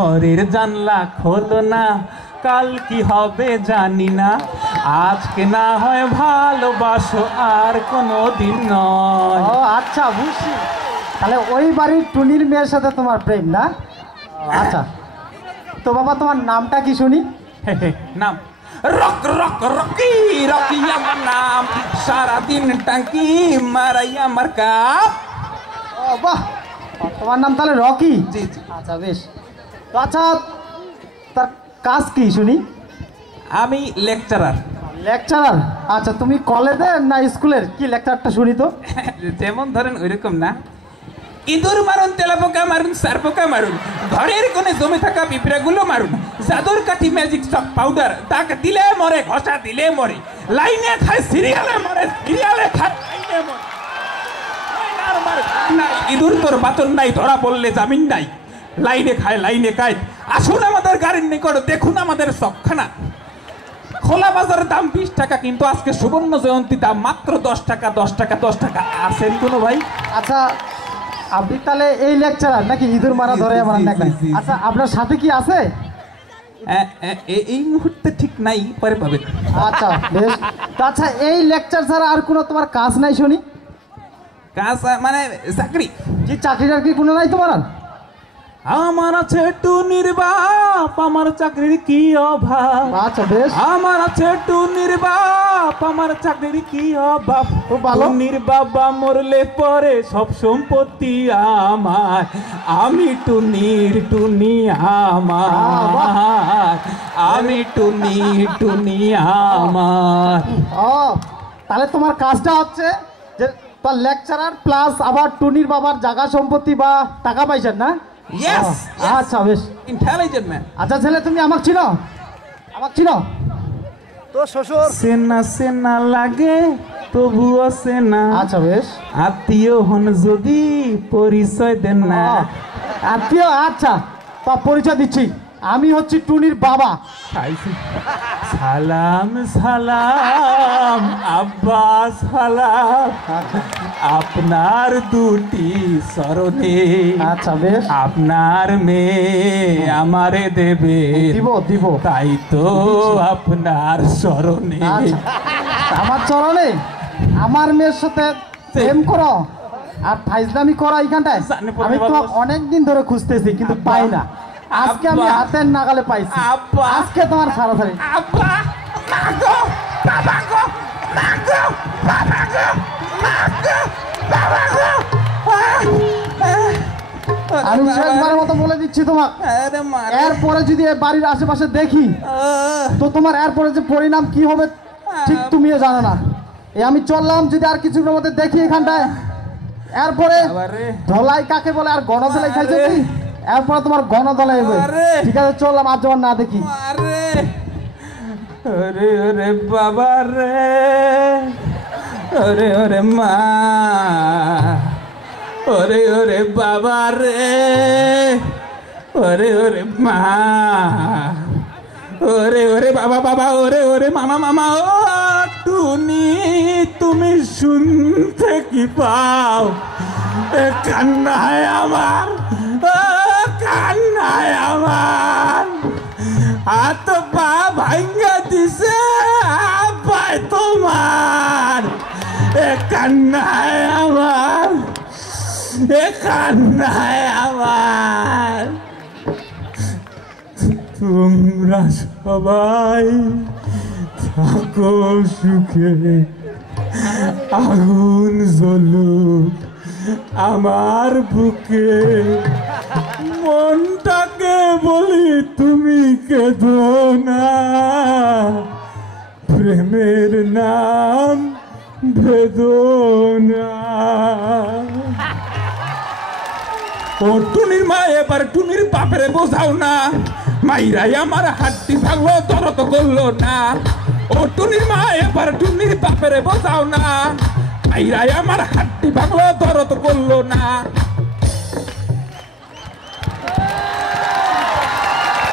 ঘরের জানলা খোলো না, কাল কি হবে জানি না, আজকে না হয় ভালোবাসো আর কোনো দিন নয়। ও আচ্ছা বুঝছি, তাহলে ওই বাড়ির টুনির মেয়ের সাথে তোমার প্রেম না? আচ্ছা, তো বাবা তোমার নামটা কি শুনি? নাম রক রক রকি, রকি আমার নাম, সারাদিন টাঙ্কি মারাই আমার কাপ। ও বাহ, তোমার নাম তাহলে রকি? জি জি। আচ্ছা বেশ, তো আচ্ছা তার কাজ কি শুনি? আমি লেকচারার। লেকচারার? আচ্ছা, তুমি কলেজের না স্কুলের কি লেকচারটা শুনি তো? যেমন ধরেন ওইরকম না, ইঁদুর মারুন, তেলাপোকা মারুন, সারপোকা মারুন, ঘরের কোণে জমে থাকা পিঁপড়াগুলো মারুন, জাদুর কাঠি ম্যাজিক চক পাউডার, দাগ দিলে মরে, ঘষা দিলে মরে, লাইনে খায় সিরিয়ালে মরে, সিরিয়ালে খায় লাইনে মরে। ইঁদুর তোর বাতন নাই, ধরা পড়লে জামিন নাই, লাইনে খায় লাইনে খায়। আসুন আমাদের গাড়ির নিকট, দেখুন আমাদের সবখানা। খোলা বাজারের দাম 20 টাকা, কিন্তু আজকে সুবর্ণ জয়ন্তী দাম মাত্র 10 টাকা, 10 টাকা, 10 টাকা। আছেন কোনো ভাই? আচ্ছা, আপনি তাহলে এই লেকচারার নাকি ইঁদুর মারা ধরে আমার দেখলেন? আচ্ছা, আপনার সাথে কি আছে? এই মুহূর্তে ঠিক নাই, পরে পাবেন। আচ্ছা বেশ, তো আচ্ছা এই লেকচার ছাড়া আর কোনো তোমার কাজ নাই শুনি? কাজ মানে চাকরি? যে চাকরিটার কি কোনো নাই তোমার? আমার আছে টুনির বাপ, আমার চাকরির কি অভাব। আচ্ছা বেশ, আমার আছে টুনির বাপ, আমার চাকরির কি অভাব। খুব ভালো। টুনির বাবা মরলে পরে সব সম্পত্তি আমার, আমি টুনির, টুনি আমার, আমি টুনি, টুনি আমার। ও তাহলে তোমার কাজটা হচ্ছে যে তার লেকচারার প্লাস আবার টুনির বাবার জায়গা সম্পত্তি বা টাকা পয়সা না? Yes, yes. আচ্ছা বেশ, ইন্টেলিজেন্ট ম্যান। আচ্ছা ছেলে, তুমি আমাকে চিনো? আমাকে চিনো তো? শ্বশুর সেনা সেনা লাগে তবুও সেনা। আচ্ছা বেশ, আত্মীয় হন যদি পরিচয় দেন না। আত্মীয়? আচ্ছা, তা পরিচয় দিচ্ছি, আমি হচ্ছি টুনির বাবা। সালাম সালাম আব্বা সালাম, আপনার দুটি চরণে। আচ্ছা বেশ, আপনার মেয়ে আমারে দেবে, দিব দিব। তাই তো আপনার চরণে। আচ্ছা, আমার চরণে আমার মেয়ের সাথে প্রেম করো আর ফাইজলামি করো এইখানটায়? আমি তো অনেকদিন ধরে খুঁজতেছি কিন্তু পাই না, আজকে আমি হাতের নাগালে পাইছি। আজকে তোমার সারাসারি। আব্বা মাগো, বাবা গো, মাগো, বাবা গো, মাগো, বাবা গো। আমি শেষবারের মতো বলে দিচ্ছি তোমাকে, এরপরে যদি এই বাড়ির আশেপাশে দেখি তো তোমার এরপরে যে পরিণাম কি হবে ঠিক তুমিও জানো না। এই আমি চললাম, যদি আর কিছুর মধ্যে দেখি এখানটায়, এরপরে ধলাই কাকে বলে আর গণধলাই খাইছে কি, এরপরে তোমার গণধলাই হবে। ঠিক আছে, চললাম, আর যখন না দেখি। ওরে ওরে বাবা রে, ওরে ওরে মা, ওরে ওরে বাবা রে, ওরে ওরে মা, ওরে ওরে বাবা বাবা, ওরে ওরে মামা মামা। ও টুনি, তুমি শুনতে কি পাও? কান্নায় আমার, কান্নায় আমার হাত পা ভাঙ্গা দিছে আব্বাই তোমার। কান্নায় আমার, কান্নায় আমার। তোমরা সবাই থাকো সুখে, আগুন জ্বলুক আমার বুকে। মনটাকে বলি তুমি কেঁদো না, প্রেমের নাম বেদনা। ও টুনির মা, এবার টুনির বাপরে বোঝাও না, মাইরাই আমার হাতটি ভাঙলো, দরদ করলো না। ও টুনির মা, এবার টুনির বাপরে বোঝাও না, মাইরাই আমার হাতটি ভাঙলো, দরদ করলো না।